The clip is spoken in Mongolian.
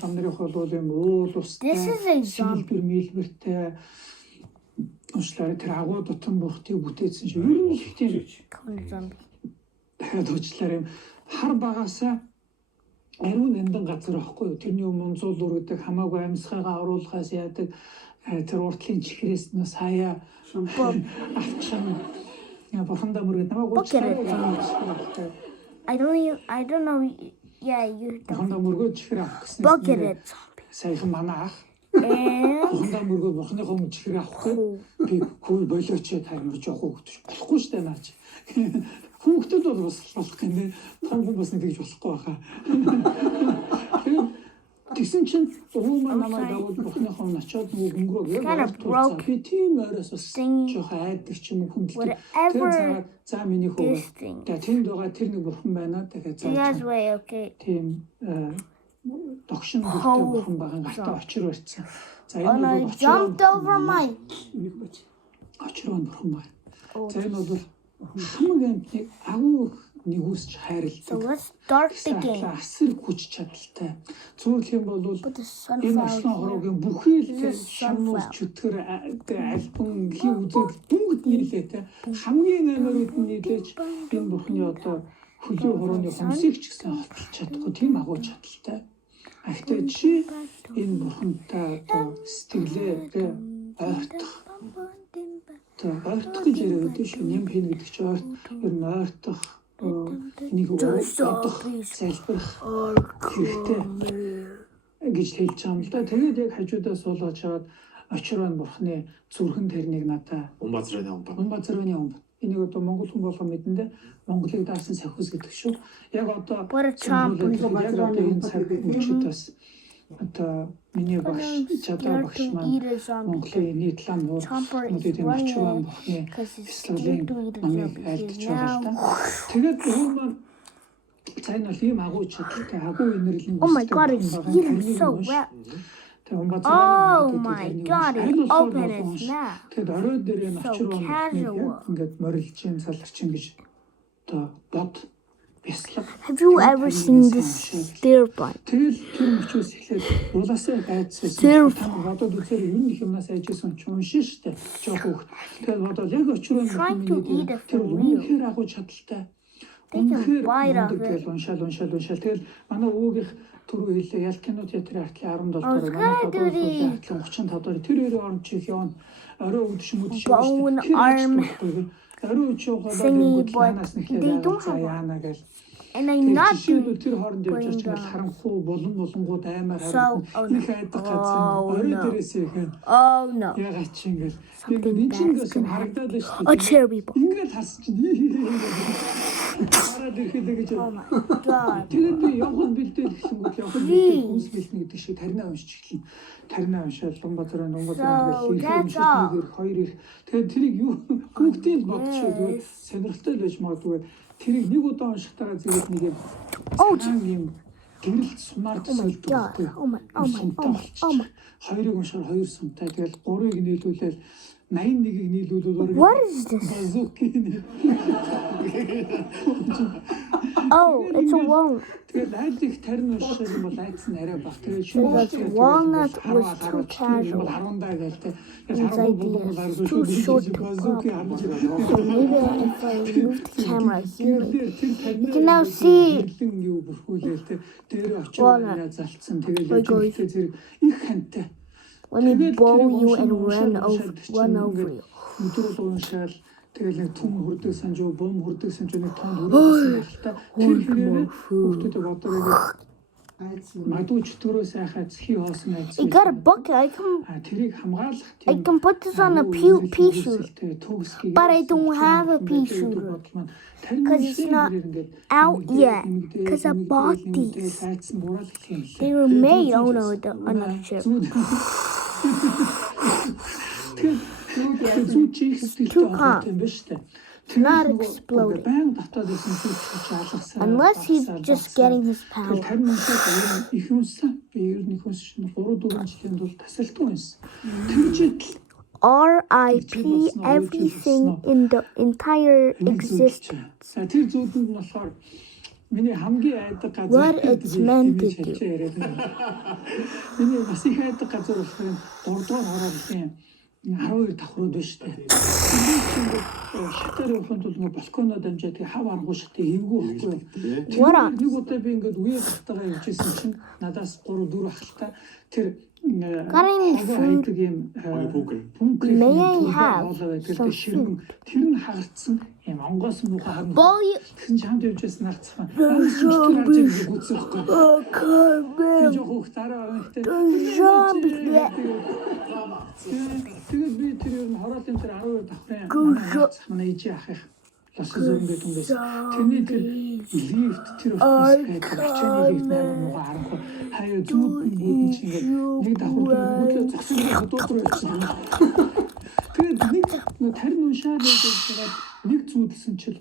лам нарын бол юм уул устай мэлбэртэй уучлаарай тэр агуу дотн бурхтыг бүтээсэн шиг ер нь их тийм дахиад уучлаарай юм хар багасаа ариун нандин газар байхгүй юу тэрний өмнө зул үргэдэг хамаагүй амьсгаагаа оруулахаас яадаг тэр уртлын чихрээс нь сая авчсан бурхандаа мөрөд намайг уучлаарай I don't know. Yeah, you бурхандаа мөргөө чихэр авах гэсэн bucket it. саяхан манай ах And бурхандаа мөргөө бурханыхоо өмнө чихэр авахгүй би хүү болооч та ямар жоох хөвгдөж болохгүй штэ наач хүүхдүүд бол бас болох юм нэ том хүн бас нэг тэгж болохгүй байхаа тэгсэн чинь уума намайг даваад бурханыхоо өмнө очиод нөгөө өнгөрөө би тийм ойроос бас жоох айдаг ч юм уу хүндэлдэг тэр за миний хөө тэнд байгаа тэр нэг бурхан байна дахиад yes, way okay. тийм догшин бүртээ бурхан байгаа гартаа очир барьсан за энэ бол Jumped over my. очир бурхан байна за энэ бол хамгийн агуу нэгүсч хайрлдаг. So let's start the game. Асар хүч чадалтай. Зөвхөн юм бол Put the энэ ослон хороогийн бүхий л шамнуус чөтгөр альбан хий үзэл бүгд нийлээ те. Хамгийн амиарууд нь нийлээж энэ бурхны одоо хөлийн хорооны хомсыг ч гэсэн холбож чадахгүй тийм агуу чадалтай. Ахтай чи энэ бурхантай одоо сэтгэлээ те ойртох. Ойртох гэж яриад шүү. Нэм хийн гэдэг чи ойрт ер нь ойртох нэг удах залбирах хэрэгтэй гэж хэлж байгаа юм л да. Тэгээд яг хажуудаас суулгаж чаад очроо бурхны зүрхэн тэрнийг надаа Умбазраны өмб. Энийг одоо монгол хүн болгоо мэдэндээ Монголыг даасан сахиус гэдэг шүү. Яг одоо энэ цаг үечид бас одоо миний багш чадаа багш маань Монголын нийт лам нуудын очроо бурхны эслэлийн намайг айлтж байгаа л да. Тэгээд өөр маань цаана л ийм агуу чадалтай агуу инэрлийн Oh my god, it's eating so well. Oh my god, it's open it now. Тэгээд орой дээр энэ очроо ингээд морилж юм саларчин гэж одоо бод бяслаг. Have you ever seen this stair bite? Тэгэл тэр мөчөөс эхлээд улаасаа гайдсан. Бодоод үзээр энэ их юмнаас айжсэн ч уншин штэ. Жохоо хөх. Тэгээд бодоод яг очроо тэр үнэхээр агуу чадалтай. Үнэхээр уншаал. Тэгэл манай өвгийнх түрүү хэлээ Ялкино театрын артлын 17 дугаар манай тодорхойлолт 35 дугаар тэр хоёрын орон чих явна. Орой өдөш мөдөш орой өчөө яана гэл. And I'm not doing тэр хооронд явж байгаа чинь харанхуу болонгууд аймаар харагдана. Их айдаг газар орой дээрээс ихэн. Oh no. Ягаад чи ингээл энэ чинь гэсэн харагдаад л шүү. A cherry bomb. Ингээл харсан чинь хараад ирэхэд гэж. Oh my god. Тэгээд би явах бэлдээ гэсэнгүүт явах бэлдээ хүнс бэлтэн гэдэг шиг тарина уншиж эхэлнэ. Тарина уншаад Умбазраа гэл хоёр их. Тэгээд тэрийг юу бүгдийг л бодчихоо зүгээр сонирхолтой л байж магадгүй. Тэрийг нэг удаа уншихтаа зэрэг нэг юм гэрэлт сумаар төсөөлдөг. Oh my. Хоёрыг уншаар 2 сумтай. Тэгэл 3-ыг нийлүүлээд 81-ийг нийлүүлээд What is this? Oh, it's a walnut. Тэгээд аль их тарин унших юм бол айдас нь арай баг. Тэгээд The walnut was too casual. 10 гэлтэй. His idea is too short to crop. So maybe if I move the camera here, you can now see when we bowl you and run over you. Тэгэл нэг түн хүрдэг санаж бом хүрдэг санаж нэг том хүрдэг санаж тэр хэрэг хүүхдүүд бодороо мадууч төрөө сайхан зхий хоосон айц. I got a bucket. тэрийг хамгаалах I can put this on a pea shooter. But I don't have a pea shooter. Because it's not out yet. Because I bought these. They were made. Oh no, I'm not sure. It's too calm. Not exploding. Unless he's just getting his power. R.I.P. everything in the entire existence. Миний хамгийн айдаг газар. What it's meant to do. Миний бас их айдаг газар болохоор 3-р хороолын 12 давхрууд байна шүү дээ. Шатаар явахын тулд балконоо дамжаад хав аргуу шатыг эвгүй байхгүй. Нэг удаа би ингээд үе багтагаа явжсэн чинь надаас 3-4 ахaltaа тэр хайдаг юм пункрийг May I have some ширмэн тэр нь хагацсан юм онгоос муухай харна. Тэгсэн чинь хамт явжсэн нагцсан. Гүцсэн байхгүй. Би жоох ухтараа ихтэй. Тэгээд би тэр юм хороолын тэр 12 давхрын манай ижи ах их лосос зөнгөд юм байсан. Тэрний тэр лифт тэр офисгээд ачааны лифт наймаа харахгүй. Хаяа зүуд бүгд чинь нэг давхар бүтлээ зогсоод дуутруу явчихсан. Тэгээд нэг тарин уншаад яваад нэг зүүдсэн чил